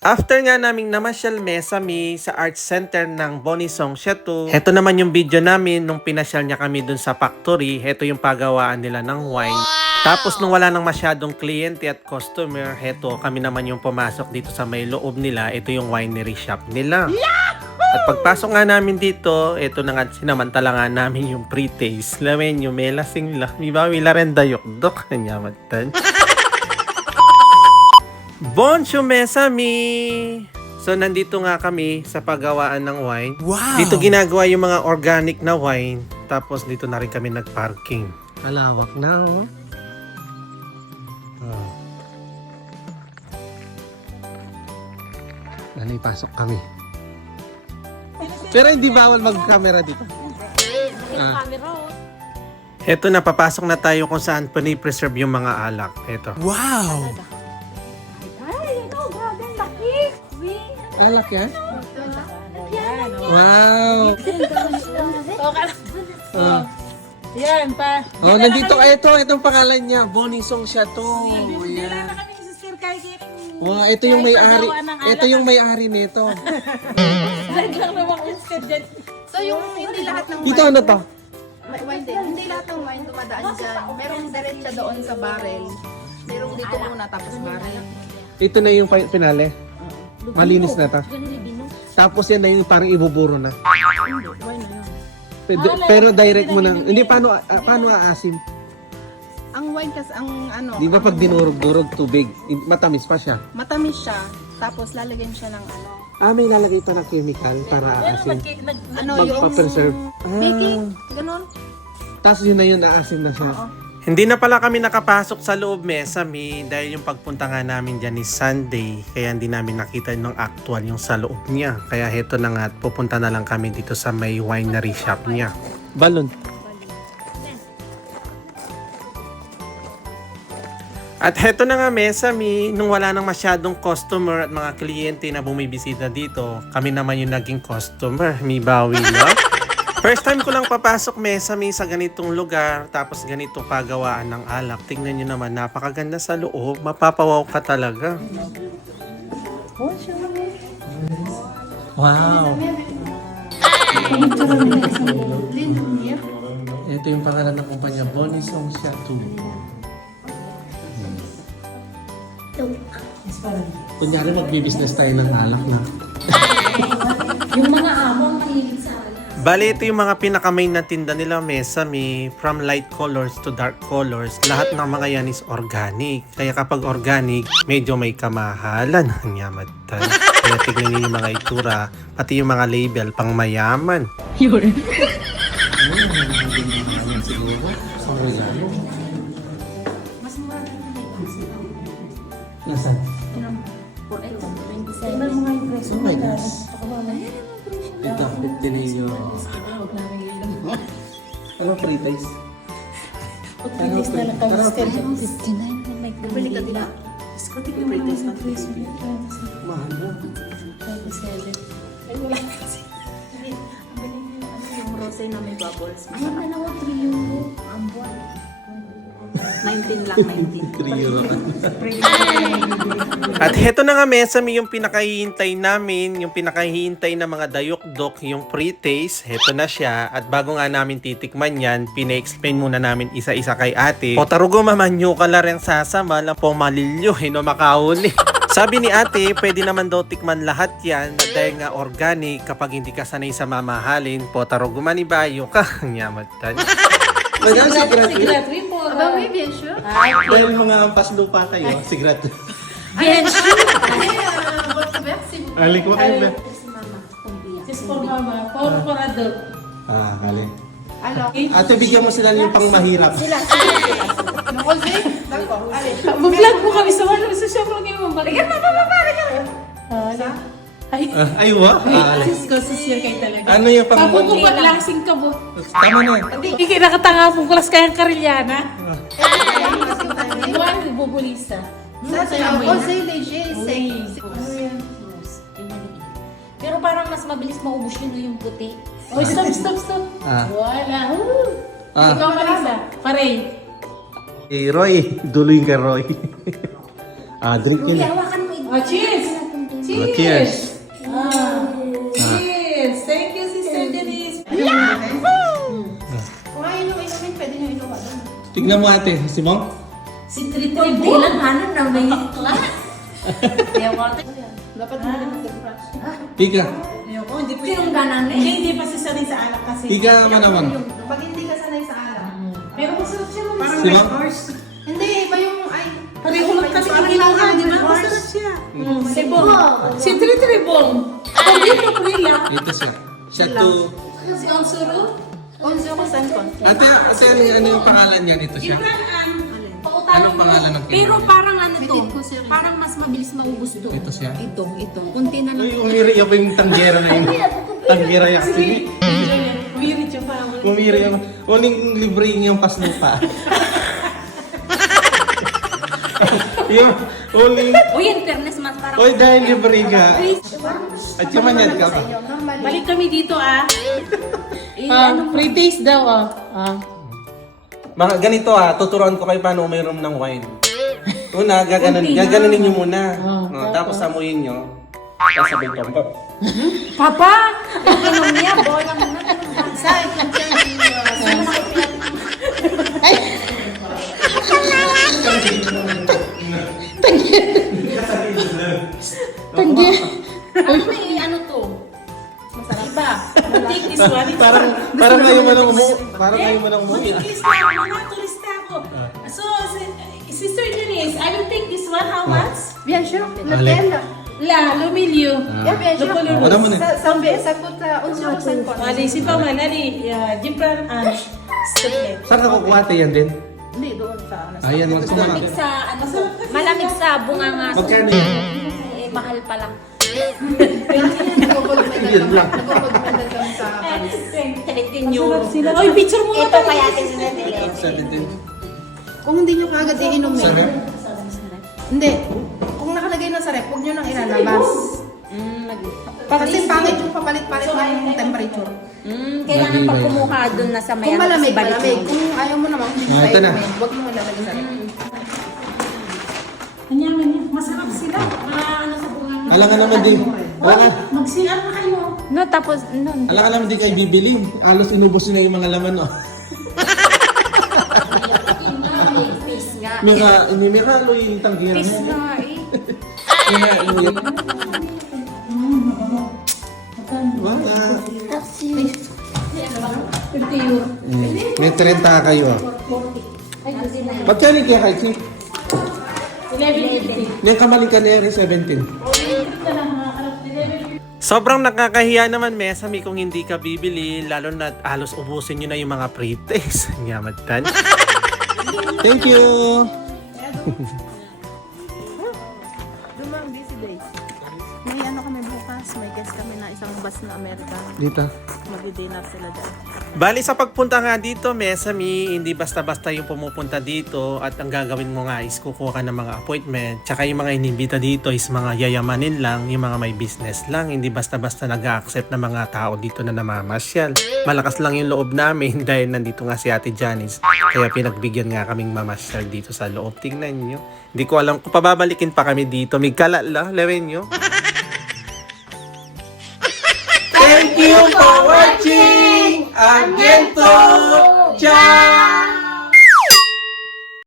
After nga naming namasyal Mesami sa Art Center ng Bonisong Chateau, heto naman yung video namin nung pinasyal niya kami dun sa factory. Heto yung pagawaan nila ng wine. Tapos nung wala nang masyadong kliyente at customer, heto kami naman yung pumasok dito sa may loob nila. Ito yung winery shop nila. At pagpasok nga namin dito, ito na nga sinamantala nga namin yung pre-taste. Lamen yung may lasing la. Miba wila rin dayok-dok. Kanyamatan. Bonjour Mesami! So nandito nga kami sa paggawaan ng wine. Wow! Dito ginagawa yung mga organic na wine. Tapos dito na rin kami nagparking. Malawak na oh. Pasok kami. Pero hindi bawal mag-camera dito. Eto na, papasok na tayo kung saan pani-preserve yung mga alak. Eto. Wow! Alak yan? Wow! Yan pa. Oh, nandito itong pangalan niya, Bonisong Chateau. Ayan. Wow, ito yung may-ari. Ito yung may-ari nito. So yung hindi lahat ng Dito ano to? wine din, hindi lahat ng wine dumadaan dyan. Merong diretsa doon sa barrel. Merong dito muna tapos barrel. Ito na yung pinale. Malinis na to. Tapos yan na yung parang ibuburo na. Pero direct mo na. Hindi, paano aasim? Ang wine kasi, ang ano, Di ba pag dinurog-durog tubig, matamis pa siya? matamis siya, tapos lalagyan siya ng ano. May lalagay pa ng chemical para aasim. Ano yung Magpa-preserve. baking, ganun. Tapos yun na yun, aasim na siya. Hindi na pala kami nakapasok sa loob Mesami dahil yung pagpunta nga namin dyan is Sunday. Kaya hindi namin nakita yung actual yung sa loob niya. Kaya heto na nga at pupunta na lang kami dito sa may winery shop niya. Balon. At heto na nga Mesami, nung wala nang masyadong customer at mga kliyente na bumibisita dito, kami naman yung naging customer. May bawi na. First time ko lang papasok Mesami sa ganitong lugar, tapos ganitong pagawaan ng alak. Tingnan nyo naman, napakaganda sa loob. Mapapawaw ka talaga. Wow! Ito yung pangalan ng kumpanya, Bonisong Chateau. Kunyari magbi-business tayo ng alak na. Yung mga amo mahilig sa alak. Bale, ito yung mga pinaka-main na tinda nila Mesami, from light colors to dark colors. Lahat ng mga yan is organic. Kaya kapag organic, medyo may kamahalan. Nyamatan. Kaya tignan niyo yung mga itura, pati yung mga label, pang mayaman. Yun. Nasaan? Oh my gosh. Ito, 50 euro. Ano pre-taste? Pag-release na lang kami sa schedule. 59. Bili ka din na. Pre-taste na Mahal na. 27. Ay, wala kasi. Yung rosé na may bubbles. Ay, dalawa 3 euro. Ang buwan. 19 lang, 19. 3 euro. At heto na nga Mesami yung pinakahihintay namin, yung pinakahihintay na mga dayok-dok, yung pre-taste. Heto na siya. At bago nga namin titikman yan, pina-explain muna namin isa-isa kay ate. O tarugo mamanyo ka la rin sasama, lang po malilyo, no makahuli. Sabi ni ate, pwede naman daw tikman lahat yan dahil nga organic kapag hindi ka sanay sa mamahalin. Po tarugo manibayo ka. Nyamatan. Madam, sigurado. Sigurado po. Aba, may bien sure. Dahil mga paslupa kayo, sigurado. Bien sure. Alik mo kayo ba? Just for mama. For adult. Hali. Ano? Ate, bigyan mo sila yung pang mahirap. Nukol din? Dako. Ali. Mag-vlog po kami sa wala. Sa siya po kayo mabalikan. Ay, Ay, wa? sis ko, sis yan kayo talaga. Ano yung pang... Papupupat lasing ka mo. Tama na. Hindi nakatanga po klas kayang karilyana. Buwan, bubulisa. Conseil léger, sec. Pero parang mas mabilis maubos yun yung puti. Oh, stop. Wala. Ikaw, Marisa. Paray. Roy, duloy ka Roy. Drink yun. Hawakan mo ito. Oh, cheers! Cheers! Cheers! Thank you, Sister Denise. Kung ayaw nyo inumin, pwede nyo inuwa doon. Tignan mo ate, si Mom. Si Tritri Dylan, ano na may class? Dapat mo din mag-brush. Ika. Ayoko, hindi pa Sinong ganan eh? Hindi pa sisanay sa alak kasi. Ika manawang. Pag hindi ka sanay sa alam. Pero masarap siya. Parang Si red Mom? horse. Hindi, iba yung ay. Pareho lang kami Parang kinuha, lang di ba? red Masarap horse. siya. Si Bong. Si Tritri Bong. Ako dito, Prila. Ito siya. Siya to. Si Onsuru. Onzo ko Sancon. Ate, ano yung pangalan niya nito siya? Anong pangalan ng Pero kinuha? parang ano to, Bitin ko sir. parang mas mabilis maubos to. Ito siya. Ito. Kunti na lang. Uy, umiri ako yung tanggera na yun. Tanggera yung actually. Wirit siya pa. Umiri ako. Uling libre yung paslupa. Yung uling... Uy, in fairness, mas parang... Uy, dahil libre ka. At kumanyad ka pa. Normally. Balik kami dito free taste daw Mga ganito tuturuan ko kayo paano uminom ng wine. Una, gaganunin nyo muna. Tapos amuyin nyo. Tapos sabay ko. Papa! Inom niya, bola mo na. Sa itong Ano may ano to? Masarap ba? take this one Parang ngayon mo nang umuwi. Parang ngayon mo nang umuwi. take this one mga turista ako so Sister Denise I will take this one how much? Bien sûr, Nutella. La, lumilyo Yeah, bien sûr. Ano mo na? Sa sagot onzo ko Sancon. Mali, si Pama, nali, Jimpran, Steplet. Saan ka kukuha ate yan din? Hindi, doon sa ano. Ayan, magsumala. Malamig sa, ano to? Malamig sa bunganga. Magkano yan? Mahal pa lang. Nag-gold medal kami sa Paris. 13 euro. Oy, picture mo Ito nga kaya tinanili. 17. Kung hindi nyo kagad iinumin. Sarap. Hindi. Kung nakalagay na sa rep, huwag nyo nang ilalabas. Kasi pangit yung papalit-palit ng temperature. Kailangan pag kumuha doon na sa may Kung ano, malamig, balik malamig. mo. Kung ayaw mo naman, hindi mo Ah, ito tayo na. inumin. Huwag mo ilalagay sa rep. Kanya, masarap sila. Ano sa bunganga. Alam ka naman din. Mag-CR na kayo. No, tapos, no. Alam ka naman din kayo bibili. Alos inubos na yung mga laman, no? Face nga. May halo yung tanggira Face mo. nga eh. Wala. 50 euro. May 30 kayo. Magkano kaya kayo? 11.50. Yung kamaling kanere, 17. Sobrang nakakahiya naman, Mesami, kung hindi ka bibili, lalo na halos ubusin nyo na yung mga pre-taste. Ngamatan. Thank you! Dumang busy days. May ano kami bukas, may guest kami na isang bus na Amerika. Dito. Mag-dinner sila dyan. Bali sa pagpunta nga dito, Mesami, hindi basta-basta yung pumupunta dito at ang gagawin mo nga is kukuha ka ng mga appointment. Tsaka yung mga inibita dito is mga yayamanin lang, yung mga may business lang. Hindi basta-basta nag-accept ng mga tao dito na namamasyal. Malakas lang yung loob namin dahil nandito nga si Ate Janice. Kaya pinagbigyan nga kaming mamasyal dito sa loob. Tingnan nyo. Hindi ko alam kung pababalikin pa kami dito. May kalala, lewin nyo. Thank you for watching! Again to! Ciao!